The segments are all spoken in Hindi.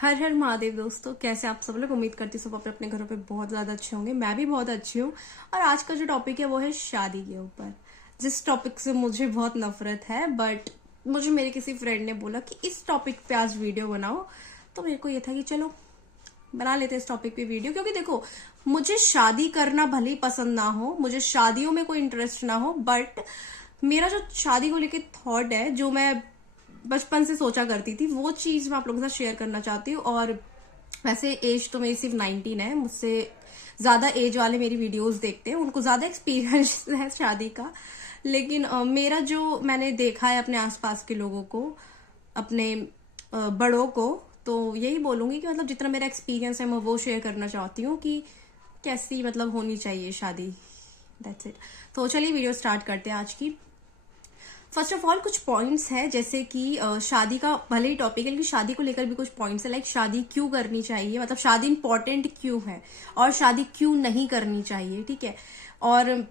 हर हर महादेव दोस्तों, कैसे आप सब लोग। उम्मीद करती हूँ सब अपने अपने घरों पे बहुत ज़्यादा अच्छे होंगे। मैं भी बहुत अच्छी हूँ। और आज का जो टॉपिक है वो है शादी के ऊपर, जिस टॉपिक से मुझे बहुत नफरत है। बट मुझे मेरे किसी फ्रेंड ने बोला कि इस टॉपिक पे आज वीडियो बनाओ, तो मेरे को ये था कि चलो बना लेते इस टॉपिक पे वीडियो। क्योंकि देखो, मुझे शादी करना भले ही पसंद ना हो, मुझे शादियों में कोई इंटरेस्ट ना हो, बट मेरा जो शादी को लेके थॉट है, जो मैं बचपन से सोचा करती थी, वो चीज मैं आप लोगों के साथ शेयर करना चाहती हूँ। और वैसे एज तो मेरी सिर्फ 19 है। मुझसे ज्यादा एज वाले मेरी वीडियोस देखते हैं, उनको ज्यादा एक्सपीरियंस है शादी का। लेकिन मेरा जो मैंने देखा है अपने आसपास के लोगों को, अपने बड़ों को, तो यही बोलूंगी कि मतलब जितना मेरा एक्सपीरियंस है मैं वो शेयर करना चाहती हूँ कि कैसी मतलब होनी चाहिए शादी। That's it. तो चलिए वीडियो स्टार्ट करते हैं आज की। फर्स्ट ऑफ ऑल कुछ पॉइंट्स है, जैसे कि शादी का भले ही टॉपिक है, लेकिन शादी को लेकर भी कुछ पॉइंट्स है। लाइक शादी क्यों करनी चाहिए, मतलब शादी इंपॉर्टेंट क्यों है, और शादी क्यों नहीं करनी चाहिए, ठीक है। और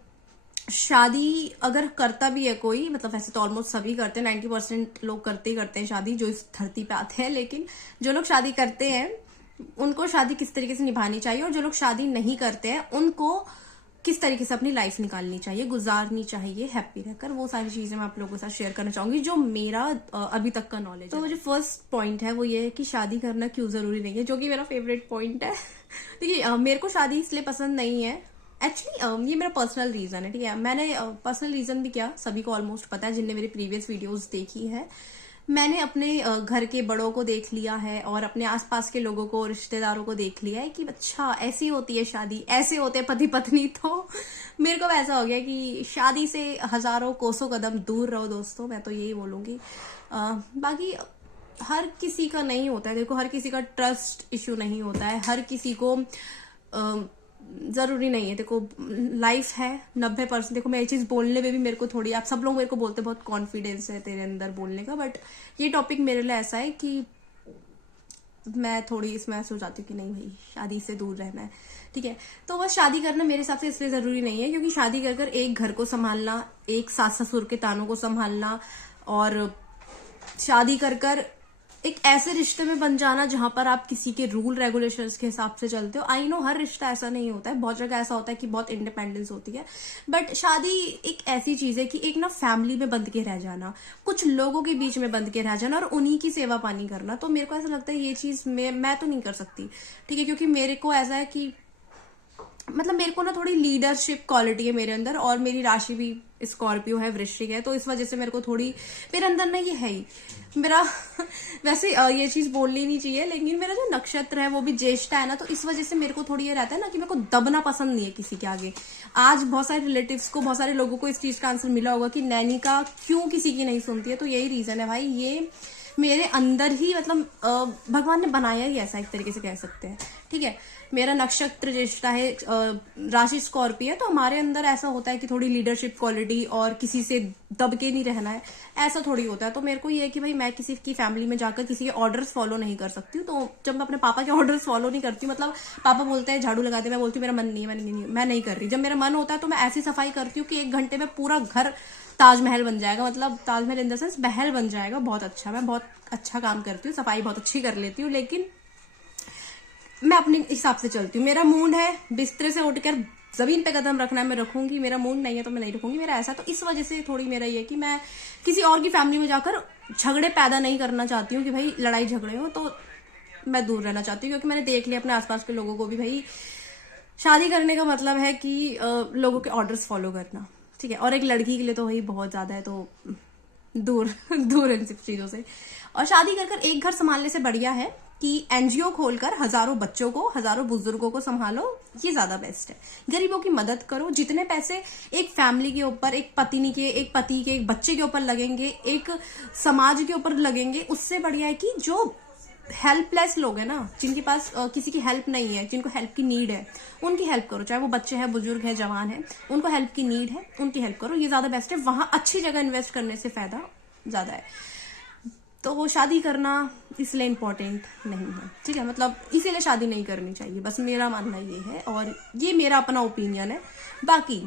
शादी अगर करता भी है कोई, मतलब वैसे तो ऑलमोस्ट सभी करते हैं, 90% लोग करते ही करते हैं शादी जो इस धरती पे आते हैं। लेकिन जो लोग शादी करते हैं उनको शादी किस तरीके से निभानी चाहिए, और जो लोग शादी नहीं करते हैं उनको किस तरीके से अपनी लाइफ निकालनी चाहिए, गुजारनी चाहिए हैप्पी रहकर। वो सारी चीजें मैं आप लोगों के साथ शेयर करना चाहूंगी, जो मेरा अभी तक का नॉलेज है। तो जो फर्स्ट पॉइंट है वो ये है कि शादी करना क्यों जरूरी नहीं है, जो कि मेरा फेवरेट पॉइंट है। देखिए, मेरे को शादी इसलिए पसंद नहीं है। एक्चुअली ये मेरा पर्सनल रीजन है, ठीक है। मैंने पर्सनल रीजन भी क्या, सभी को ऑलमोस्ट पता है जिनने मेरी प्रीवियस वीडियोस देखी है। मैंने अपने घर के बड़ों को देख लिया है और अपने आसपास के लोगों को, रिश्तेदारों को देख लिया है कि अच्छा ऐसी होती है शादी, ऐसे होते हैं पति पत्नी। तो मेरे को ऐसा हो गया कि शादी से हजारों कोसों कदम दूर रहो दोस्तों, मैं तो यही बोलूंगी। बाकी हर किसी का नहीं होता है, देखो हर किसी का ट्रस्ट इश्यू नहीं होता है, हर किसी को जरूरी नहीं है। देखो लाइफ है 90%। देखो मैं ये चीज बोलने में भी मेरे को थोड़ी, आप सब लोग मेरे को बोलते बहुत कॉन्फिडेंस है तेरे अंदर बोलने का, बट ये टॉपिक मेरे लिए ऐसा है कि मैं थोड़ी इसमें सोच जाती हूँ कि नहीं भाई, शादी से दूर रहना है, ठीक है। तो बस शादी करना मेरे हिसाब से इसलिए जरूरी नहीं है क्योंकि शादी कर एक घर को संभालना, एक सास ससुर के तानों को संभालना, और शादी कर एक ऐसे रिश्ते में बन जाना जहां पर आप किसी के रूल रेगुलेशंस के हिसाब से चलते हो। आई नो हर रिश्ता ऐसा नहीं होता है, बहुत जगह ऐसा होता है कि बहुत इंडिपेंडेंस होती है, बट शादी एक ऐसी चीज है कि एक ना फैमिली में बंध के रह जाना, कुछ लोगों के बीच में बंध के रह जाना और उन्हीं की सेवा पानी करना। तो मेरे को ऐसा लगता है ये चीज मैं तो नहीं कर सकती, ठीक है। क्योंकि मेरे को ऐसा है कि मतलब मेरे को ना थोड़ी लीडरशिप क्वालिटी है मेरे अंदर, और मेरी राशि भी स्कॉर्पियो है, वृश्चिक है, तो इस वजह से मेरे को थोड़ी मेरे अंदर ना ये है ही मेरा वैसे ये चीज बोलनी नहीं चाहिए, लेकिन मेरा जो नक्षत्र है वो भी ज्येष्ठा है ना, तो इस वजह से मेरे को थोड़ी ये रहता है ना कि मेरे को दबना पसंद नहीं है किसी के आगे। आज बहुत सारे रिलेटिव्स को, बहुत सारे लोगों को इस चीज का आंसर मिला होगा कि नैनिका क्यों किसी की नहीं सुनती है। तो यही रीजन है भाई, ये मेरे अंदर ही मतलब भगवान ने बनाया ही ऐसा, एक तरीके से कह सकते हैं, ठीक है। मेरा नक्षत्र ज्येष्ठा है, राशि स्कॉर्पियो है, तो हमारे अंदर ऐसा होता है कि थोड़ी लीडरशिप क्वालिटी और किसी से दब के नहीं रहना है, ऐसा थोड़ी होता है। तो मेरे को ये है कि भाई मैं किसी की फैमिली में जाकर किसी के ऑर्डर्स फॉलो नहीं कर सकती हूँ। तो जब मैं अपने पापा के ऑर्डर्स फॉलो नहीं करती हूँ, मतलब पापा बोलते हैं झाड़ू लगा दे, मैं बोलती हूँ मेरा मन नहीं है, मैं नहीं कर रही। जब मेरा मन होता है तो मैं ऐसी सफाई करती हूँ कि 1 घंटे में पूरा घर ताजमहल बन जाएगा, मतलब ताजमहल इन द सेंस महल बन जाएगा। बहुत अच्छा, मैं बहुत अच्छा काम करती हूँ, सफाई बहुत अच्छी कर लेती हूँ, लेकिन मैं अपने हिसाब से चलती हूँ। मेरा मूड है बिस्तर से उठकर जमीन पे कदम रखना है, मैं रखूंगी। मेरा मूड नहीं है तो मैं नहीं रखूंगी, मेरा ऐसा। तो इस वजह से थोड़ी मेरा ये कि मैं किसी और की फैमिली में जाकर झगड़े पैदा नहीं करना चाहती हूँ कि भाई लड़ाई झगड़े हो, तो मैं दूर रहना चाहती हूँ। क्योंकि मैंने देख लिया अपने आसपास के लोगों को भी, भाई शादी करने का मतलब है कि लोगों के ऑर्डर्स फॉलो करना, ठीक है। और एक लड़की के लिए तो वही बहुत ज्यादा है, तो दूर दूर इन सब चीजों से। और शादी कर एक घर संभालने से बढ़िया है कि एनजीओ खोलकर हजारों बच्चों को, हजारों बुजुर्गों को संभालो, ये ज्यादा बेस्ट है। गरीबों की मदद करो। जितने पैसे एक फैमिली के ऊपर, एक पत्नी के, एक पति के, एक बच्चे के ऊपर लगेंगे, एक समाज के ऊपर लगेंगे, उससे बढ़िया है कि जो हेल्पलेस लोग हैं ना, जिनके पास किसी की हेल्प नहीं है, जिनको हेल्प की नीड है, उनकी हेल्प करो। चाहे वो बच्चे हैं, बुजुर्ग है, जवान है, उनको हेल्प की नीड है, उनकी हेल्प करो। ये ज्यादा बेस्ट है। वहां अच्छी जगह इन्वेस्ट करने से फायदा ज्यादा है। तो वो शादी करना इसलिए इम्पोर्टेंट नहीं है, ठीक है। मतलब इसीलिए शादी नहीं करनी चाहिए, बस मेरा मानना ये है, और ये मेरा अपना ओपिनियन है। बाकी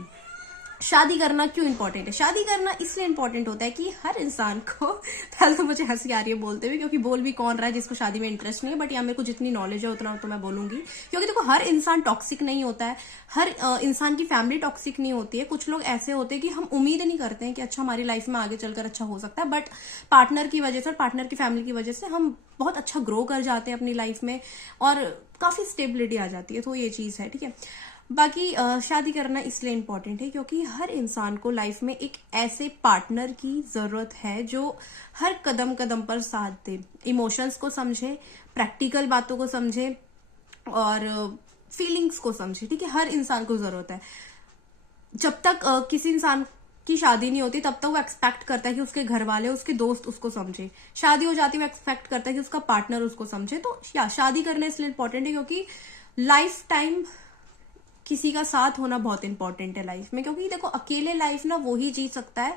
शादी करना क्यों इंपॉर्टेंट है? शादी करना इसलिए इंपॉर्टेंट होता है कि हर इंसान को पहले तो मुझे हंसी आ रही है बोलते हुए, क्योंकि बोल भी कौन रहा है जिसको शादी में इंटरेस्ट नहीं है, बट यहाँ मेरे को जितनी नॉलेज है उतना तो मैं बोलूंगी। क्योंकि देखो, हर इंसान टॉक्सिक नहीं होता है, हर इंसान की फैमिली टॉक्सिक नहीं होती है। कुछ लोग ऐसे होते हैं कि हम उम्मीद नहीं करते हैं कि अच्छा हमारी लाइफ में आगे चलकर अच्छा हो सकता है, बट पार्टनर की वजह से और पार्टनर की फैमिली की वजह से हम बहुत अच्छा ग्रो कर जाते हैं अपनी लाइफ में और काफी स्टेबिलिटी आ जाती है। तो ये चीज है, ठीक है। बाकी शादी करना इसलिए इम्पोर्टेंट है क्योंकि हर इंसान को लाइफ में एक ऐसे पार्टनर की जरूरत है जो हर कदम कदम पर साथ दे, इमोशंस को समझे, प्रैक्टिकल बातों को समझे और फीलिंग्स को समझे, ठीक है। हर इंसान को जरूरत है। जब तक किसी इंसान की शादी नहीं होती तब तक वो एक्सपेक्ट करता है कि उसके घर वाले, उसके दोस्त उसको समझे। शादी हो जाती है, वो एक्सपेक्ट करता है कि उसका पार्टनर उसको समझे। तो शादी करना इसलिए इम्पोर्टेंट है क्योंकि लाइफ टाइम किसी का साथ होना बहुत इंपॉर्टेंट है लाइफ में। क्योंकि देखो, अकेले लाइफ ना वो ही जी सकता है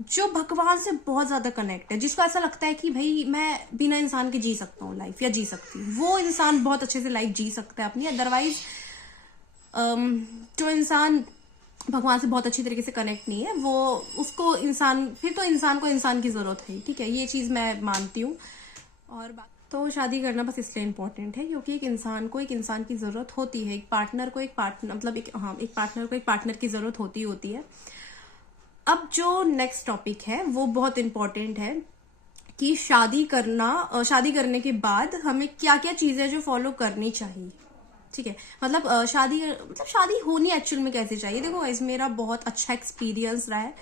जो भगवान से बहुत ज्यादा कनेक्ट है, जिसको ऐसा लगता है कि भाई मैं बिना इंसान के जी सकता हूँ लाइफ, या जी सकती हूँ। वो इंसान बहुत अच्छे से लाइफ जी सकता है अपनी। अदरवाइज जो इंसान भगवान से बहुत अच्छी तरीके से कनेक्ट नहीं है, वो उसको इंसान, फिर तो इंसान को इंसान की जरूरत है, ठीक है। ये चीज मैं मानती हूँ। और तो शादी करना बस इसलिए इम्पोर्टेंट है क्योंकि एक इंसान को एक इंसान की जरूरत होती है, एक पार्टनर को एक पार्टनर, मतलब एक पार्टनर को एक पार्टनर की जरूरत होती है। अब जो नेक्स्ट टॉपिक है वो बहुत इंपॉर्टेंट है कि शादी करने के बाद हमें क्या क्या चीजें जो फॉलो करनी चाहिए, ठीक है। मतलब शादी होनी एक्चुअल में कैसे चाहिए। देखो गाइस, मेरा बहुत अच्छा एक्सपीरियंस रहा है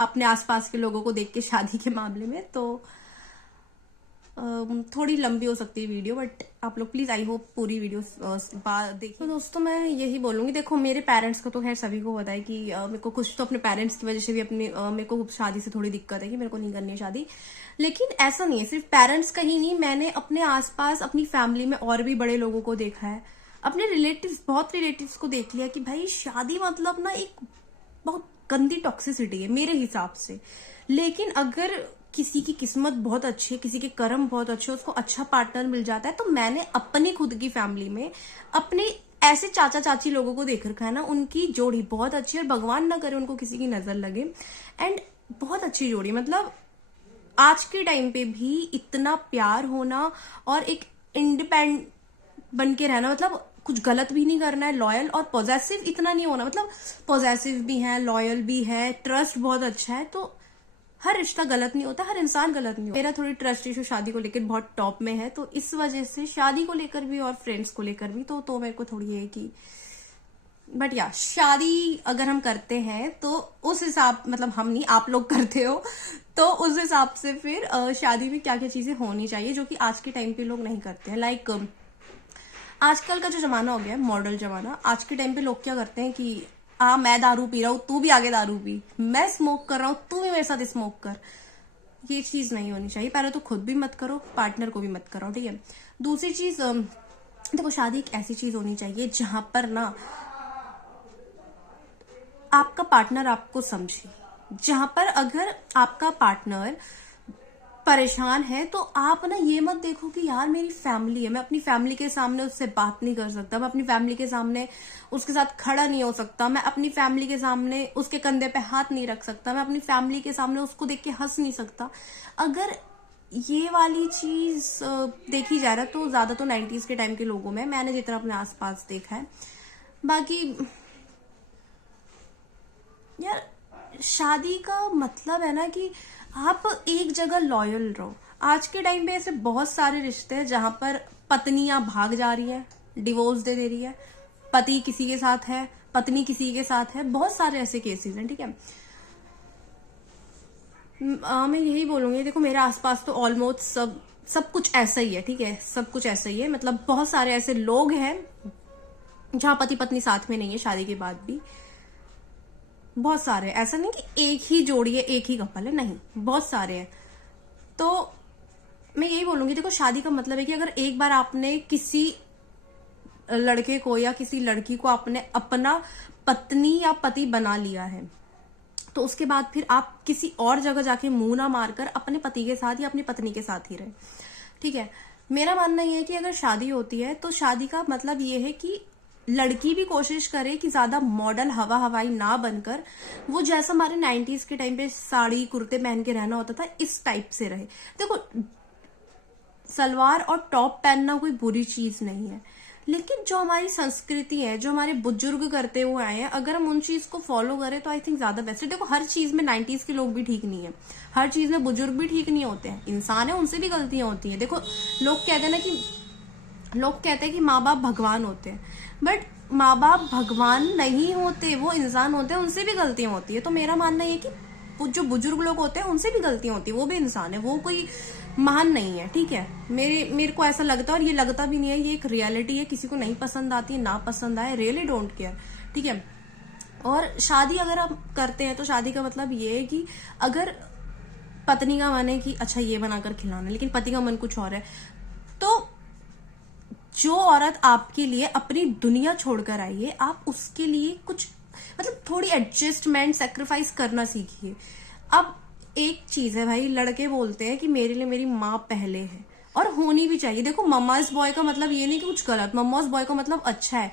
अपने आसपास के लोगों को देख के शादी के मामले में। तो थोड़ी लंबी हो सकती है वीडियो, बट आप लोग प्लीज, आई होप पूरी वीडियो देखिए। तो दोस्तों, मैं यही बोलूंगी, देखो मेरे पेरेंट्स को तो खैर सभी को पता है कि मेरे को कुछ तो अपने पेरेंट्स की वजह से भी मेरे को शादी से थोड़ी दिक्कत है कि मेरे को नहीं करनी है शादी। लेकिन ऐसा नहीं है, सिर्फ पेरेंट्स का ही नहीं, मैंने अपने आसपास अपनी फैमिली में और भी बड़े लोगों को देखा है, अपने बहुत रिलेटिव्स को देख लिया कि भाई शादी मतलब ना एक बहुत गंदी टॉक्सिसिटी है मेरे हिसाब से। लेकिन अगर किसी की किस्मत बहुत अच्छी है, किसी के कर्म बहुत अच्छे, उसको अच्छा पार्टनर मिल जाता है। तो मैंने अपनी खुद की फैमिली में अपने ऐसे चाचा चाची लोगों को देख रखा है ना, उनकी जोड़ी बहुत अच्छी है और भगवान ना करे उनको किसी की नजर लगे। एंड बहुत अच्छी जोड़ी, मतलब आज के टाइम पे भी इतना प्यार होना और एक इंडिपेंडेंट बन के रहना, मतलब कुछ गलत भी नहीं करना है, लॉयल और पॉजेसिव इतना नहीं होना, मतलब पॉजेसिव भी है, लॉयल भी है, ट्रस्ट बहुत अच्छा है। तो हर रिश्ता गलत नहीं होता, हर इंसान गलत नहीं होता। मेरा थोड़ी ट्रस्ट इशू शादी को लेकर बहुत टॉप में है, तो इस वजह से शादी को लेकर भी और फ्रेंड्स को लेकर भी तो मेरे को थोड़ी है कि, बट शादी अगर हम करते हैं तो उस हिसाब, मतलब हम नहीं, आप लोग करते हो तो उस हिसाब से फिर शादी में क्या क्या चीजें होनी चाहिए जो कि आज के टाइम पे लोग नहीं करते हैं। लाइक आजकल का जो जमाना हो गया है, मॉडल जमाना, आज के टाइम पे लोग क्या करते हैं कि मैं दारू पी रहा हूँ, तू भी आगे दारू पी, मैं स्मोक कर रहा हूँ, तू भी मेरे साथ स्मोक कर। ये चीज नहीं होनी चाहिए। पहले तो खुद भी मत करो, पार्टनर को भी मत करो, ठीक है। दूसरी चीज, देखो शादी एक ऐसी चीज होनी चाहिए जहां पर ना आपका पार्टनर आपको समझे, जहां पर अगर आपका पार्टनर परेशान है तो आप ना ये मत देखो कि यार मेरी फैमिली है, मैं अपनी फैमिली के सामने उससे बात नहीं कर सकता, मैं अपनी फैमिली के सामने उसके साथ खड़ा नहीं हो सकता, मैं अपनी फैमिली के सामने उसके कंधे पे हाथ नहीं रख सकता, मैं अपनी फैमिली के सामने उसको देख के हंस नहीं सकता। अगर ये वाली चीज देखी जा रहा तो ज्यादा तो 90s के टाइम के लोगों में, मैंने जितना अपने आसपास देखा है। बाकी यार शादी का मतलब है ना कि आप एक जगह लॉयल रहो। आज के टाइम पे ऐसे बहुत सारे रिश्ते हैं जहां पर पत्नियां भाग जा रही है, डिवोर्स दे रही है, पति किसी के साथ है, पत्नी किसी के साथ है, बहुत सारे ऐसे केसेस हैं, ठीक है। मैं यही बोलूंगी, देखो मेरे आसपास तो ऑलमोस्ट सब कुछ ऐसा ही है, ठीक है, सब कुछ ऐसा ही है। मतलब बहुत सारे ऐसे लोग हैं जहां पति पत्नी साथ में नहीं है शादी के बाद भी, बहुत सारे। ऐसा नहीं कि एक ही जोड़ी है, एक ही कपल है, नहीं, बहुत सारे हैं। तो मैं यही बोलूंगी, देखो शादी का मतलब है कि अगर एक बार आपने किसी लड़के को या किसी लड़की को आपने अपना पत्नी या पति बना लिया है, तो उसके बाद फिर आप किसी और जगह जाके मुंह ना मारकर अपने पति के साथ या अपनी पत्नी के साथ ही रहे, ठीक है। मेरा मानना यह है कि अगर शादी होती है तो शादी का मतलब ये है कि लड़की भी कोशिश करे कि ज्यादा मॉडल हवा हवाई ना बनकर वो जैसा हमारे 90s के टाइम पे साड़ी कुर्ते पहन के रहना होता था इस टाइप से रहे। देखो, सलवार और टॉप पहनना कोई बुरी चीज नहीं है, लेकिन जो हमारी संस्कृति है, जो हमारे बुजुर्ग करते हुए आए हैं, अगर हम उन चीज को फॉलो करें तो आई थिंक ज्यादा बेस्ट है। देखो, हर चीज में 90s के लोग भी ठीक नहीं है, हर चीज में बुजुर्ग भी ठीक नहीं होते हैं, इंसान है, उनसे भी गलतियां होती हैं। देखो, लोग कहते हैं कि माँ बाप भगवान होते हैं, बट माँ बाप भगवान नहीं होते, वो इंसान होते हैं, उनसे भी गलतियां होती है। तो मेरा मानना ये कि जो बुजुर्ग लोग होते हैं उनसे भी गलतियां होती है, वो भी इंसान है, वो कोई महान नहीं है, ठीक है। मेरे को ऐसा लगता है, और ये लगता भी नहीं है, ये एक रियलिटी है। किसी को नहीं पसंद आती है, ना पसंद आए, रियली डोंट केयर, ठीक है। और शादी अगर आप करते हैं तो शादी का मतलब ये है कि अगर पत्नी का मन है कि अच्छा ये बनाकर खिलाना, लेकिन पति का मन कुछ और है, तो जो औरत आपके लिए अपनी दुनिया छोड़कर आई है, आप उसके लिए कुछ मतलब थोड़ी एडजस्टमेंट, सेक्रीफाइस करना सीखिए। अब एक चीज है भाई, लड़के बोलते हैं कि मेरे लिए मेरी माँ पहले है, और होनी भी चाहिए। देखो, मम्माज बॉय का मतलब ये नहीं कि कुछ गलत, मम्माज बॉय का मतलब अच्छा है।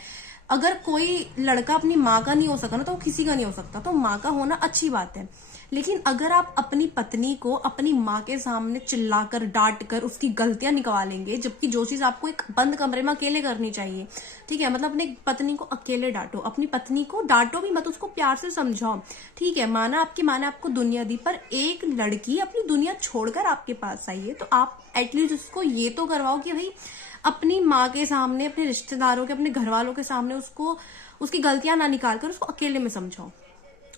अगर कोई लड़का अपनी माँ का नहीं हो सका ना, तो वो किसी का नहीं हो सकता, तो माँ का होना अच्छी बात है। लेकिन अगर आप अपनी पत्नी को अपनी माँ के सामने चिल्लाकर, डांट कर उसकी गलतियां निकालेंगे, जबकि जो चीज आपको एक बंद कमरे में अकेले करनी चाहिए, ठीक है, मतलब अपनी पत्नी को अकेले डांटो, अपनी पत्नी को डांटो भी मत, उसको प्यार से समझाओ, ठीक है। माँ ने आपको दुनिया दी, पर एक लड़की अपनी दुनिया छोड़कर आपके पास आई है, तो आप एटलीस्ट उसको ये तो करवाओ कि भाई अपनी माँ के सामने, अपने रिश्तेदारों के, अपने घर वालों के सामने उसको उसकी गलतियां ना निकाल कर उसको अकेले में समझाओ,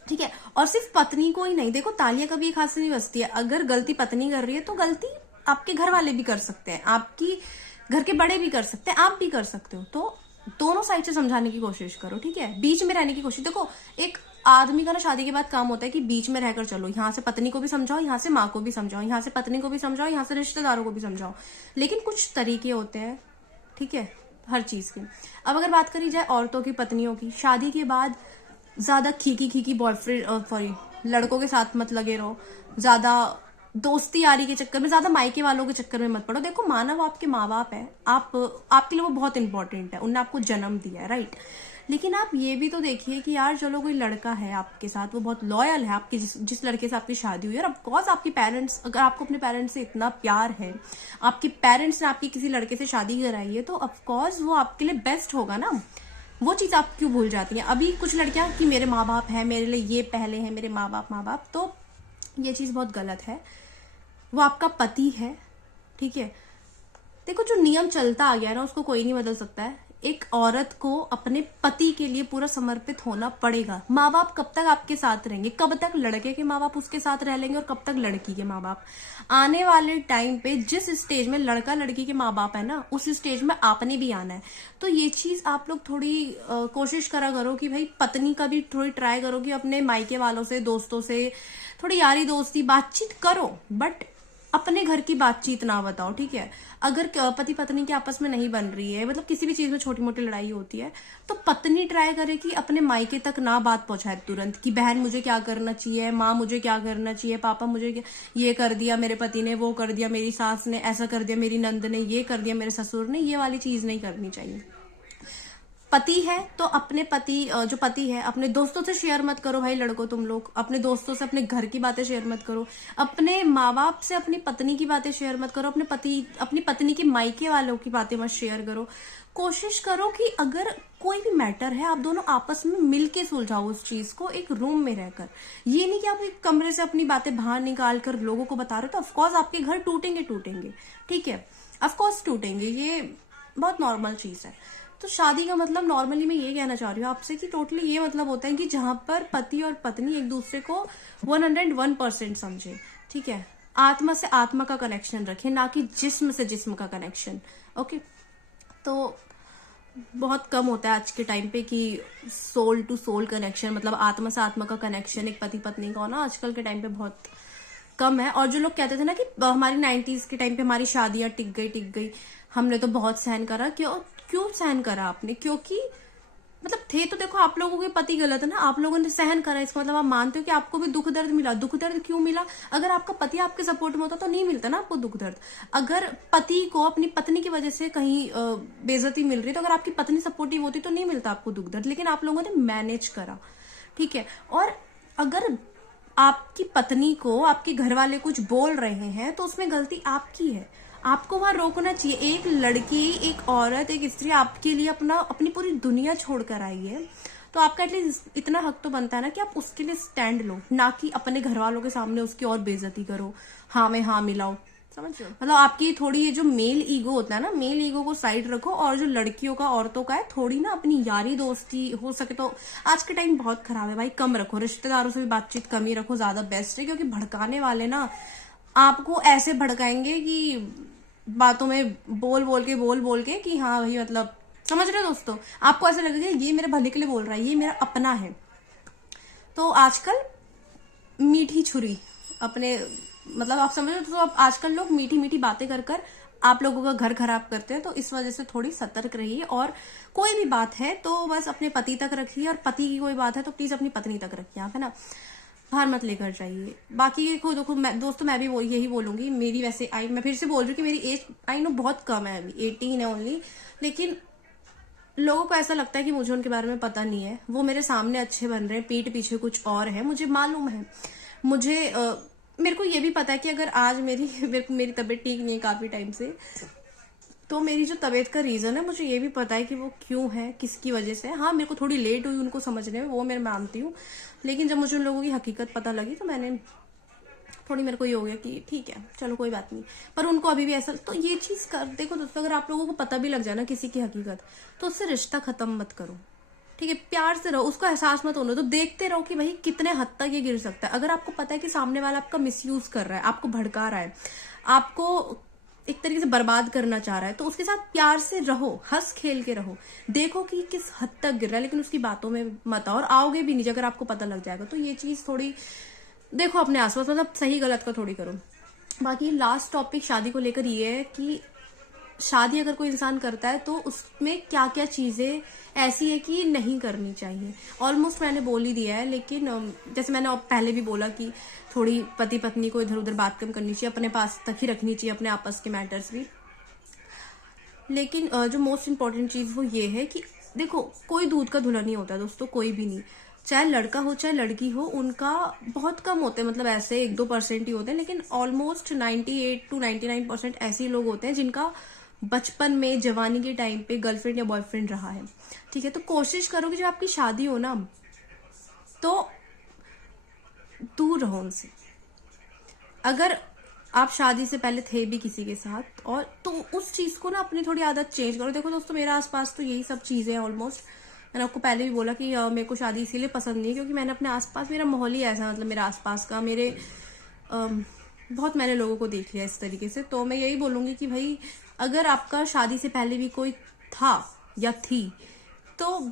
ठीक है। और सिर्फ पत्नी को ही नहीं, देखो तालियां कभी एक हाथ से नहीं बजती है। अगर गलती पत्नी कर रही है तो गलती आपके घर वाले भी कर सकते हैं, आपकी घर के बड़े भी कर सकते हैं, आप भी कर सकते हो। तो दोनों साइड से समझाने की कोशिश करो, ठीक है, बीच में रहने की कोशिश। देखो, एक आदमी का ना शादी के बाद काम होता है कि बीच में रहकर चलो, यहाँ से पत्नी को भी समझाओ, यहाँ से माँ को भी समझाओ, यहाँ से पत्नी को भी समझाओ, यहाँ से रिश्तेदारों को भी समझाओ, लेकिन कुछ तरीके होते हैं, ठीक है, हर चीज के। अब अगर बात करी जाए औरतों की, पत्नियों की, शादी के बाद ज्यादा खीकी बॉयफ्रेंड, सॉरी, लड़कों के साथ मत लगे रहो, ज्यादा दोस्ती यारी के चक्कर में, ज्यादा मायके वालों के चक्कर में मत पड़ो। देखो, मानव आपके माँ बाप है, आपके लिए वो बहुत इंपॉर्टेंट है, उनने आपको जन्म दिया है, राइट। लेकिन आप ये भी तो देखिए कि यार चलो कोई लड़का है आपके साथ, वो बहुत लॉयल है, आपकी जिस लड़के से आपकी शादी हुई है, और ऑफकोर्स आपके पेरेंट्स, अगर आपको अपने पेरेंट्स से इतना प्यार है, आपके पेरेंट्स ने आपकी किसी लड़के से शादी कराई है, तो ऑफकोर्स वो आपके लिए बेस्ट होगा ना। वो चीज आप क्यों भूल जाती हैं? अभी कुछ लड़कियां कि मेरे माँ बाप है, मेरे लिए ये पहले है, मेरे माँ बाप, तो ये चीज बहुत गलत है। वो आपका पति है, ठीक है। देखो, जो नियम चलता आ गया है ना, उसको कोई नहीं बदल सकता है। एक औरत को अपने पति के लिए पूरा समर्पित होना पड़ेगा। माँ बाप कब तक आपके साथ रहेंगे? कब तक लड़के के माँ बाप उसके साथ रह लेंगे और कब तक लड़की के माँ बाप? आने वाले टाइम पे जिस स्टेज में लड़का लड़की के माँ बाप है ना, उस स्टेज में आपने भी आना है। तो ये चीज आप लोग थोड़ी कोशिश करा करो कि भाई पत्नी का भी थोड़ी ट्राई करो कि अपने मायके वालों से, दोस्तों से थोड़ी यारी दोस्ती बातचीत करो, बट अपने घर की बातचीत ना बताओ, ठीक है। अगर पति पत्नी के आपस में नहीं बन रही है, मतलब किसी भी चीज में छोटी मोटी लड़ाई होती है, तो पत्नी ट्राई करे कि अपने मायके तक ना बात पहुंचाए तुरंत, कि बहन मुझे क्या करना चाहिए, माँ मुझे क्या करना चाहिए, पापा मुझे क्या, ये कर दिया मेरे पति ने, वो कर दिया मेरी सास ने, ऐसा कर दिया मेरी नंद ने, ये कर दिया मेरे ससुर ने, ये वाली चीज नहीं करनी चाहिए। पति है तो अपने जो पति है, अपने दोस्तों से शेयर मत करो भाई। लड़को, तुम लोग अपने दोस्तों से अपने घर की बातें शेयर मत करो, अपने माँ बाप से अपनी पत्नी की बातें शेयर मत करो, अपनी पत्नी के मायके वालों की बातें मत शेयर करो। कोशिश करो कि अगर कोई भी मैटर है, आप दोनों आपस में मिलके सुलझाओ उस चीज को, एक रूम में रहकर। ये नहीं कि आप एक कमरे से अपनी बातें बाहर निकाल कर लोगों को बता रहे हो, तो ऑफकोर्स आपके घर टूटेंगे, ठीक है, ऑफकोर्स टूटेंगे, ये बहुत नॉर्मल चीज है। तो शादी का मतलब नॉर्मली मैं ये कहना चाह रही हूँ आपसे कि टोटली ये मतलब होता है कि जहां पर पति और पत्नी एक दूसरे को 101% समझे, ठीक है, आत्मा से आत्मा का कनेक्शन रखे, ना कि जिस्म से जिस्म का कनेक्शन, ओके। तो बहुत कम होता है आज के टाइम पे कि सोल टू सोल कनेक्शन, मतलब आत्मा से आत्मा का कनेक्शन एक पति पत्नी का होना आजकल के टाइम पे बहुत कम है। और जो लोग कहते थे ना कि हमारी 90s के टाइम पे हमारी शादियां टिक गई, हमने तो बहुत सहन करा, क्यों सहन करा आपने? क्योंकि मतलब थे तो देखो आप लोगों के पति गलत है ना, आप लोगों ने सहन करा, इसका मतलब आप मानते हो कि आपको भी दुख दर्द मिला। दुख दर्द क्यों मिला? अगर आपका पति आपके सपोर्ट में होता तो नहीं मिलता ना आपको दुख दर्द। अगर पति को अपनी पत्नी की वजह से कहीं बेइज्जती मिल रही है, तो अगर आपकी पत्नी सपोर्टिव होती तो नहीं मिलता आपको दुख दर्द, लेकिन आप लोगों ने मैनेज करा, ठीक है। और अगर आपकी पत्नी को आपके घर वाले कुछ बोल रहे हैं तो उसमें गलती आपकी है, आपको वहां रोकना चाहिए। एक लड़की, एक औरत, एक स्त्री आपके लिए अपनी पूरी दुनिया छोड़कर आई है, तो आपका एटलीस्ट इतना हक तो बनता है ना कि आप उसके लिए स्टैंड लो, ना कि अपने घर वालों के सामने उसकी और बेइज्जती करो, हाँ में हाँ मिलाओ। समझ रहे हो? मतलब आपकी थोड़ी ये जो मेल ईगो होता है ना, मेल ईगो को साइड रखो, और जो लड़कियों का, औरतों का है, थोड़ी ना अपनी यारी दोस्ती हो सके तो, आज के टाइम बहुत खराब है भाई, कम रखो, रिश्तेदारों से भी बातचीत कम ही रखो, ज्यादा बेस्ट है। क्योंकि भड़काने वाले ना आपको ऐसे भड़काएंगे कि बातों में बोल बोल के कि हाँ भाई, मतलब समझ रहे हो दोस्तों, आपको ऐसा लगेगा ये मेरे भले के लिए बोल रहा है, ये मेरा अपना है। तो आजकल मीठी छुरी अपने, मतलब आप समझ रहे हो, तो अब आजकल लोग मीठी मीठी बातें कर कर आप लोगों का घर खराब करते हैं। तो इस वजह से थोड़ी सतर्क रहिए, और कोई भी बात है तो बस अपने पति तक रखिए, और पति की कोई बात है तो प्लीज अपनी पत्नी तक रखिए आप, है ना, बाहर मत लेकर जाइए। बाकी देखो देखो दोस्तों, मैं भी यही बोलूंगी, मेरी वैसे मैं फिर से बोल रही हूँ कि मेरी एज आई नो बहुत कम है, अभी 18 है ओनली, लेकिन लोगों को ऐसा लगता है कि मुझे उनके बारे में पता नहीं है। वो मेरे सामने अच्छे बन रहे हैं, पीठ पीछे कुछ और है, मुझे मालूम है। मेरे को ये भी पता है कि अगर आज मेरी तबीयत ठीक नहीं है काफी टाइम से, तो मेरी जो तबीयत का रीजन है, मुझे ये भी पता है कि वो क्यों है, किसकी वजह से। हाँ, मेरे को थोड़ी लेट हुई उनको समझने में, वो मैं मानती हूँ, लेकिन जब मुझे उन लोगों की हकीकत पता लगी तो मेरे को ये हो गया कि ठीक है चलो कोई बात नहीं। पर उनको अभी भी ऐसा, तो ये चीज कर देखो दोस्तों, अगर आप लोगों को पता भी लग जाए ना किसी की हकीकत, तो उससे रिश्ता खत्म मत करो, ठीक है, प्यार से रहो, उसको एहसास मत होने दो, देखते रहो कि भाई कितने हद तक ये गिर सकता है। अगर आपको पता है कि सामने वाला आपका मिसयूज कर रहा है, आपको भड़का रहा है, आपको एक तरीके से बर्बाद करना चाह रहा है, तो उसके साथ प्यार से रहो, हंस खेल के रहो, देखो कि किस हद तक गिर रहा है, लेकिन उसकी बातों में मत आओ, और आओगे भी नहीं अगर आपको पता लग जाएगा। तो ये चीज थोड़ी देखो अपने आसपास, मतलब सही गलत का थोड़ी करो। बाकी लास्ट टॉपिक शादी को लेकर ये है कि शादी अगर कोई इंसान करता है तो उसमें क्या क्या चीजें ऐसी है कि नहीं करनी चाहिए। ऑलमोस्ट मैंने बोल ही दिया है, लेकिन जैसे मैंने पहले भी बोला कि थोड़ी पति पत्नी को इधर उधर बात कम करनी चाहिए, अपने पास तक ही रखनी चाहिए, अपने आपस के मैटर्स भी। लेकिन जो मोस्ट इम्पोर्टेंट चीज वो ये है कि देखो, कोई दूध का धुला नहीं होता दोस्तों, कोई भी नहीं, चाहे लड़का हो चाहे लड़की हो, उनका बहुत कम होते हैं, मतलब ऐसे 1-2% ही होते हैं, लेकिन ऑलमोस्ट 98 to 99% ऐसे लोग होते हैं जिनका बचपन में, जवानी के टाइम पे गर्लफ्रेंड या बॉयफ्रेंड रहा है, ठीक है। तो कोशिश करो कि जब आपकी शादी हो ना, तो दूर रहो उनसे। अगर आप शादी से पहले थे भी किसी के साथ, और तो उस चीज को ना अपनी थोड़ी आदत चेंज करो। देखो दोस्तों, मेरे आसपास तो यही सब चीजें हैं ऑलमोस्ट। मैंने आपको पहले भी बोला कि मेरे को शादी इसीलिए पसंद नहीं है क्योंकि मैंने अपने आसपास, मेरा माहौल ही ऐसा, मतलब मेरे आसपास का, बहुत मैंने लोगों को देख लिया इस तरीके से। तो मैं यही बोलूंगी कि भाई, अगर आपका शादी से पहले भी कोई था या थी, तो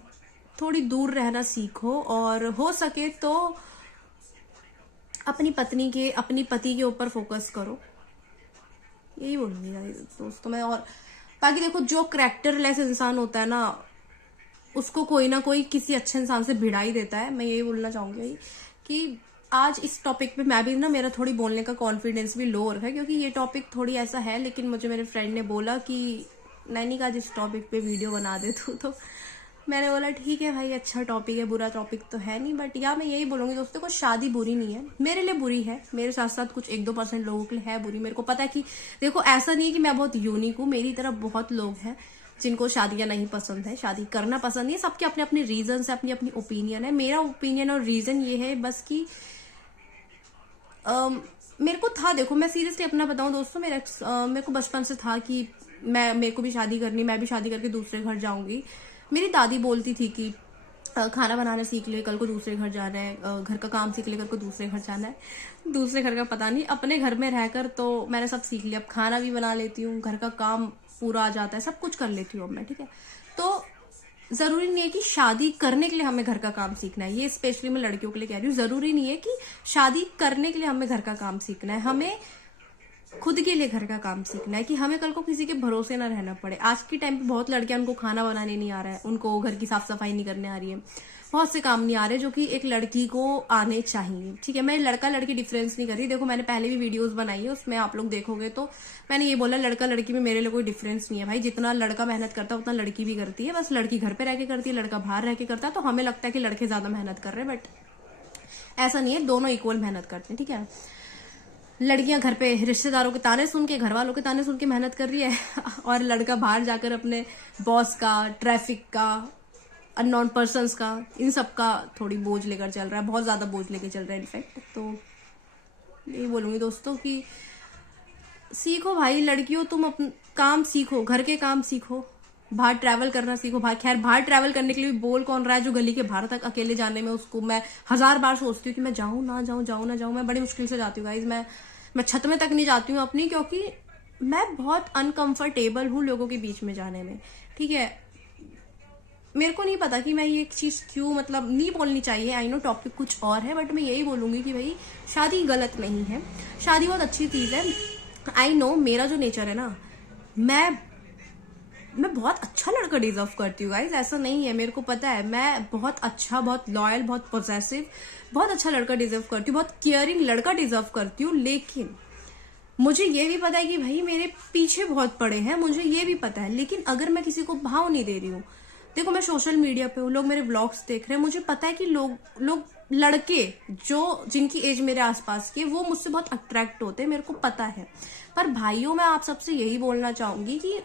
थोड़ी दूर रहना सीखो, और हो सके तो अपनी पति के ऊपर फोकस करो, यही बोलूंगी दोस्तों मैं। और बाकी देखो, जो कैरेक्टरलेस इंसान होता है ना, उसको कोई ना कोई किसी अच्छे इंसान से भिड़ा ही देता है। मैं यही बोलना चाहूंगी कि आज इस टॉपिक पे मैं भी ना, मेरा थोड़ी बोलने का कॉन्फिडेंस भी लो हो रहा है क्योंकि ये टॉपिक थोड़ी ऐसा है, लेकिन मुझे मेरे फ्रेंड ने बोला कि नैनी का जिस टॉपिक पे वीडियो बना दे तो मैंने बोला ठीक है भाई, अच्छा टॉपिक है, बुरा टॉपिक तो है नहीं। बट मैं यही बोलूंगी दोस्तों को, शादी बुरी नहीं है, मेरे लिए बुरी है, मेरे साथ साथ कुछ 1-2% लोगों के लिए है बुरी। मेरे को पता है कि देखो, ऐसा नहीं है कि मैं बहुत यूनिक हूँ, मेरी तरफ बहुत लोग हैं जिनको शादियां नहीं पसंद है, शादी करना पसंद नहीं है। सबके अपने अपने रीजन है, अपनी अपनी ओपिनियन है। मेरा ओपिनियन और रीजन ये है बस कि मेरे को था, देखो मैं सीरियसली अपना बताऊं दोस्तों, मेरे को बचपन से था कि मेरे को भी शादी करनी, मैं भी शादी करके दूसरे घर जाऊंगी। मेरी दादी बोलती थी कि खाना बनाना सीख ले, कल को दूसरे घर जाना है, घर का काम सीख ले, कल को दूसरे घर जाना है। दूसरे घर का पता नहीं, अपने घर में रहकर तो मैंने सब सीख लिया। अब खाना भी बना लेती हूँ, घर का काम पूरा आ जाता है, सब कुछ कर लेती हूँ अब मैं, ठीक है। तो जरूरी नहीं है कि शादी करने के लिए हमें घर का काम सीखना है, ये स्पेशली मैं लड़कियों के लिए कह रही हूँ। जरूरी नहीं है कि शादी करने के लिए हमें घर का काम सीखना है, हमें खुद के लिए घर का काम सीखना है कि हमें कल को किसी के भरोसे ना रहना पड़े। आज के टाइम पे बहुत लड़कियां, उनको खाना बनाने नहीं आ रहा है, उनको घर की साफ सफाई नहीं करने आ रही है, बहुत से काम नहीं आ रहे जो कि एक लड़की को आने चाहिए। ठीक है, मैं लड़का लड़की डिफरेंस नहीं कर रही। देखो मैंने पहले भी वीडियोस बनाई है, उसमें आप लोग देखोगे तो मैंने ये बोला लड़का लड़की में मेरे लिए कोई डिफरेंस नहीं है भाई। जितना लड़का मेहनत करता है उतना लड़की भी करती है, बस लड़की घर पे रह के करती है, लड़का बाहर रह के करता है। तो हमें लगता है कि लड़के ज्यादा मेहनत कर रहे हैं, बट ऐसा नहीं है, दोनों इक्वल मेहनत करते हैं। ठीक है, लड़कियां घर पे रिश्तेदारों के ताने सुन के, घर वालों के ताने सुन के मेहनत कर रही है और लड़का बाहर जाकर अपने बॉस का, ट्रैफिक का, अननोन पर्सन्स का, इन सब का थोड़ी बोझ लेकर चल रहा है, बहुत ज्यादा बोझ लेकर चल रहा है इनफैक्ट। तो यही बोलूंगी दोस्तों कि सीखो भाई, लड़कियों तुम अपना काम सीखो, घर के काम सीखो, बाहर ट्रैवल करना सीखो। भाई खैर बाहर ट्रैवल करने के लिए भी बोल कौन रहा है, जो गली के बाहर तक अकेले जाने में, उसको मैं 1000 बार सोचती हूँ कि मैं जाऊं ना जाऊं, जाऊं ना जाऊं। मैं बड़ी मुश्किल से जाती हूँ गाइज, मैं छत में तक नहीं जाती हूँ अपनी, क्योंकि मैं बहुत अनकंफर्टेबल हूँ लोगों के बीच में जाने में। ठीक है, मेरे को नहीं पता कि मैं ये चीज क्यों, मतलब नहीं बोलनी चाहिए, आई नो टॉपिक कुछ और है, बट मैं यही बोलूंगी कि भाई शादी गलत नहीं है, शादी बहुत अच्छी चीज है। आई नो मेरा जो नेचर है ना, मैं बहुत अच्छा लड़का डिजर्व करती हूँ गाइज, ऐसा नहीं है, मेरे को पता है मैं बहुत अच्छा, बहुत लॉयल, बहुत पॉसेसिव, बहुत अच्छा लड़का डिजर्व करती हूँ, बहुत केयरिंग लड़का डिजर्व करती हूँ। लेकिन मुझे ये भी पता है कि भाई मेरे पीछे बहुत पड़े हैं, मुझे ये भी पता है। लेकिन अगर मैं किसी को भाव नहीं दे रही हूँ, देखो मैं सोशल मीडिया पे हूँ, लोग मेरे व्लॉग्स देख रहे हैं, मुझे पता है कि लोग लड़के जो जिनकी एज मेरे आसपास के, वो मुझसे बहुत अट्रैक्ट होते हैं, मेरे को पता है। पर भाइयों, मैं आप सबसे यही बोलना चाहूंगी कि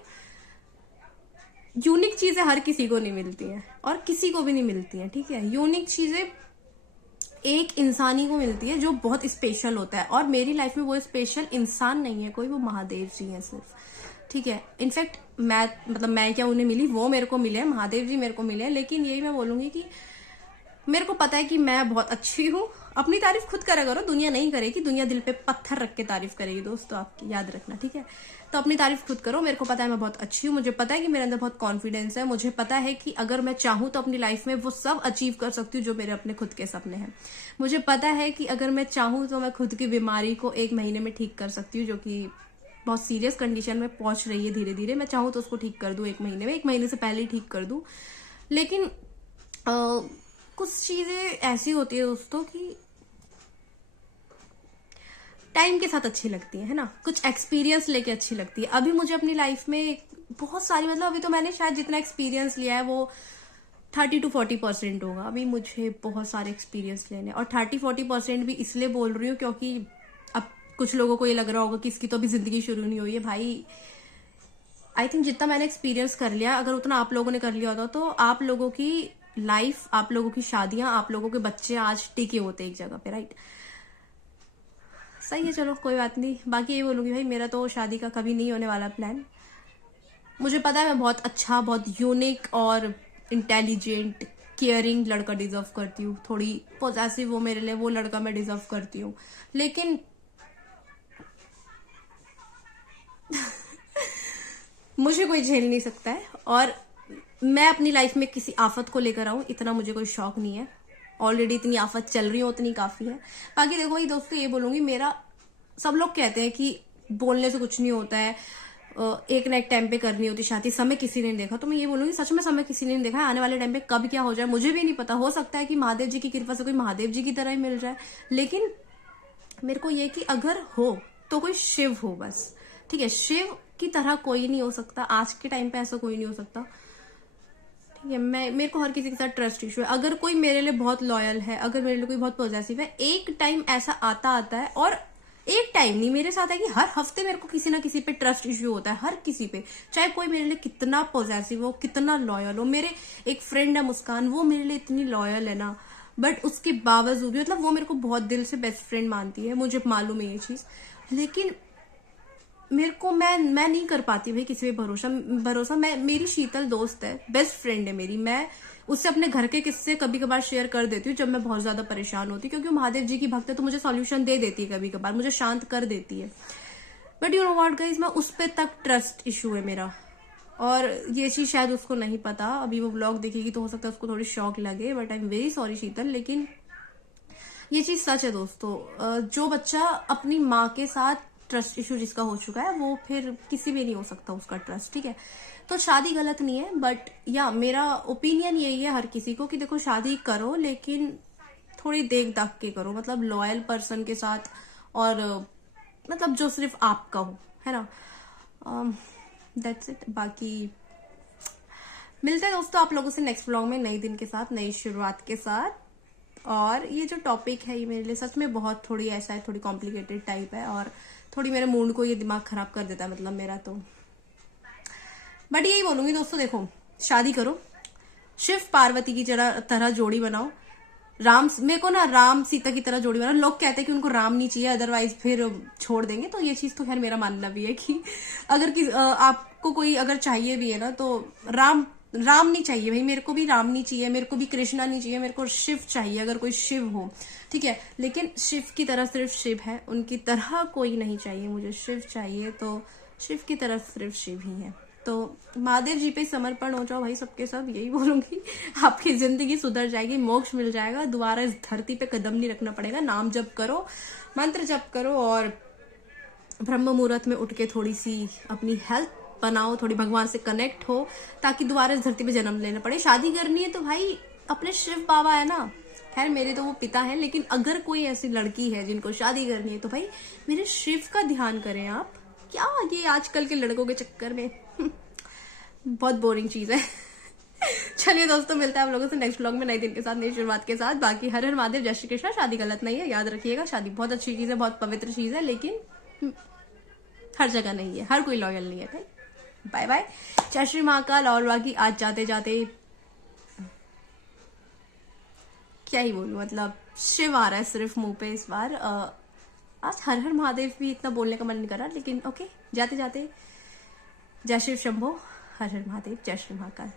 यूनिक चीजें हर किसी को नहीं मिलती हैं और किसी को भी नहीं मिलती हैं। ठीक है, यूनिक चीजें एक इंसानी को मिलती है जो बहुत स्पेशल होता है, और मेरी लाइफ में वो स्पेशल इंसान नहीं है कोई, वो महादेव जी हैं सिर्फ। ठीक है, इनफैक्ट मैं क्या उन्हें मिली, वो मेरे को मिले हैं, महादेव जी मेरे को मिले हैं। लेकिन यही मैं बोलूंगी कि मेरे को पता है कि मैं बहुत अच्छी हूँ। अपनी तारीफ खुद करा करो, दुनिया नहीं करेगी, दुनिया दिल पे पत्थर रख के तारीफ करेगी दोस्तों, आपकी याद रखना। ठीक है, तो अपनी तारीफ खुद करो। मेरे को पता है मैं बहुत अच्छी हूँ, मुझे पता है कि मेरे अंदर बहुत कॉन्फिडेंस है, मुझे पता है कि अगर मैं चाहूँ तो अपनी लाइफ में वो सब अचीव कर सकती हूँ जो मेरे अपने खुद के सपने हैं। मुझे पता है कि अगर मैं चाहूँ तो मैं खुद की बीमारी को 1 महीने में ठीक कर सकती हूँ, जो कि बहुत सीरियस कंडीशन में पहुंच रही है धीरे धीरे। मैं चाहूँ तो उसको ठीक कर दूं 1 महीने में, 1 महीने से पहले ही ठीक कर दूं। लेकिन कुछ चीजें ऐसी होती है दोस्तों कि टाइम के साथ अच्छी लगती है ना, कुछ एक्सपीरियंस लेके अच्छी लगती है। अभी मुझे अपनी लाइफ में बहुत सारी, मतलब अभी तो मैंने शायद जितना एक्सपीरियंस लिया है वो 30 to 40% होगा। अभी मुझे बहुत सारे एक्सपीरियंस लेने, और 30-40% भी इसलिए बोल रही हूँ क्योंकि अब कुछ लोगों को ये लग रहा होगा कि इसकी तो अभी जिंदगी शुरू नहीं हुई है। भाई आई थिंक जितना मैंने एक्सपीरियंस कर लिया, अगर उतना आप लोगों ने कर लिया होता तो आप लोगों की लाइफ, आप लोगों की शादियां, आप लोगों के बच्चे आज टिके होते एक जगह पे, राइट। सही है, चलो कोई बात नहीं। बाकी ये बोलूंगी भाई, मेरा तो शादी का कभी नहीं होने वाला प्लान। मुझे पता है मैं बहुत अच्छा, बहुत यूनिक और इंटेलिजेंट, केयरिंग लड़का डिजर्व करती हूँ, थोड़ी पॉसेसिव हो मेरे लिए वो लड़का मैं डिजर्व करती हूँ। लेकिन मुझे कोई झेल नहीं सकता है, और मैं अपनी लाइफ में किसी आफत को लेकर आऊं इतना मुझे कोई शौक नहीं है। ऑलरेडी इतनी आफत चल रही हो उतनी काफी है। बाकी देखो ये दोस्तों, ये बोलूंगी, मेरा, सब लोग कहते हैं कि बोलने से कुछ नहीं होता है, एक ना एक टाइम पे करनी होती शादी, समय किसी ने नहीं देखा। तो मैं ये बोलूंगी सच में समय किसी ने नहीं देखा है। आने वाले टाइम पे कब क्या हो जाए मुझे भी नहीं पता। हो सकता है कि महादेव जी की कृपा से कोई महादेव जी की तरह ही मिल जाए, लेकिन मेरे को ये कि अगर हो तो कोई शिव हो बस। ठीक है, शिव की तरह कोई नहीं हो सकता, आज के टाइम पे ऐसा कोई नहीं हो सकता। ठीक है, मेरे को हर किसी के साथ ट्रस्ट इशू है। अगर कोई मेरे लिए बहुत लॉयल है, अगर मेरे लिए कोई बहुत पॉजिटिव है, एक टाइम ऐसा आता है, और एक टाइम नहीं, मेरे साथ है कि हर हफ्ते मेरे को किसी ना किसी पे ट्रस्ट इश्यू होता है, हर किसी पे, चाहे कोई मेरे लिए कितना पॉजिटिव हो, कितना लॉयल हो। मेरे एक फ्रेंड है मुस्कान, वो मेरे लिए इतनी लॉयल है ना, बट उसके बावजूद भी, मतलब वो मेरे को बहुत दिल से बेस्ट फ्रेंड मानती है, मुझे मालूम है ये चीज। लेकिन मेरे को, मैं नहीं कर पाती भाई किसी पे भरोसा। मेरी शीतल दोस्त है, बेस्ट फ्रेंड है मेरी, मैं उससे अपने घर के किस्से कभी कभार शेयर कर देती हूँ जब मैं बहुत ज्यादा परेशान होती हूँ, क्योंकि महादेव जी की भक्त है तो मुझे सॉल्यूशन दे देती है, कभी कभार मुझे शांत कर देती है। But you know what guys, मैं उस पे तक ट्रस्ट इशू है मेरा, और ये चीज शायद उसको नहीं पता। अभी वो व्लॉग देखेगी तो हो सकता है उसको थोड़ी शॉक लगे, but I am very sorry Sheetal, लेकिन ये चीज सच है दोस्तों। जो बच्चा अपनी माँ के साथ ट्रस्ट इशू जिसका हो चुका है वो फिर किसी में नहीं हो सकता उसका ट्रस्ट, ठीक है। तो शादी गलत नहीं है, बट या मेरा ओपिनियन यही है हर किसी को कि देखो शादी करो लेकिन थोड़ी देख दाख के करो, मतलब लॉयल पर्सन के साथ, और मतलब जो सिर्फ आपका हो, है ना। That's it. बाकी मिलते हैं दोस्तों आप लोगों से नेक्स्ट व्लॉग में, नई दिन के साथ, नई शुरुआत के साथ। और ये जो टॉपिक है ये मेरे लिए सच में बहुत थोड़ी ऐसा है, थोड़ी कॉम्प्लिकेटेड टाइप है और थोड़ी मेरे मूड को ये दिमाग खराब कर देता है, मतलब मेरा तो। बट यही बोलूंगी दोस्तों, देखो शादी करो, शिव पार्वती की तरह जोड़ी बनाओ, मेरे को ना राम सीता की तरह जोड़ी बनाओ। लोग कहते हैं कि उनको राम नहीं चाहिए अदरवाइज फिर छोड़ देंगे, तो ये चीज तो खैर मेरा मानना भी है कि अगर आपको कोई अगर चाहिए भी है ना तो राम नहीं चाहिए भाई, मेरे को भी राम नहीं चाहिए, मेरे को भी कृष्णा नहीं चाहिए, मेरे को शिव चाहिए, अगर कोई शिव हो, ठीक है। लेकिन शिव की तरह सिर्फ शिव है, उनकी तरह कोई नहीं चाहिए मुझे, शिव चाहिए तो शिव की तरह सिर्फ शिव ही है। तो महादेव जी पे समर्पण हो जाओ भाई सबके सब, यही बोलूंगी। आपकी जिंदगी सुधर जाएगी, मोक्ष मिल जाएगा, दोबारा इस धरती पे कदम नहीं रखना पड़ेगा। नाम जप करो, मंत्र जप करो और ब्रह्म मुहूर्त में उठ के थोड़ी सी अपनी हेल्थ बनाओ, थोड़ी भगवान से कनेक्ट हो, ताकि दोबारा इस धरती पे जन्म लेना पड़े। शादी करनी है तो भाई अपने शिव बाबा है ना, खैर मेरे तो वो पिता है, लेकिन अगर कोई ऐसी लड़की है जिनको शादी करनी है तो भाई मेरे शिव का ध्यान करें आप। क्या ये आजकल के लड़कों के चक्कर में बहुत बोरिंग चीज है। चलिए दोस्तों मिलता है आप लोगों से नेक्स्ट व्लॉग में, नए दिन के साथ, नई शुरुआत के साथ। बाकी हर हर महादेव, जय श्री कृष्णा। शादी गलत नहीं है, याद रखिएगा, शादी बहुत अच्छी चीज है, बहुत पवित्र चीज है, लेकिन हर जगह नहीं है, हर कोई लॉयल नहीं है। बाय बाय, जय श्री महाकाल। और बाकी आज जाते जाते क्या ही बोलूं, मतलब शिव आ रहा है सिर्फ मुंह पे इस बार। आज हर हर महादेव भी इतना बोलने का मन नहीं कर रहा, लेकिन ओके, जाते जाते जय शिव शंभो, हर हर महादेव, जय श्री महाकाल।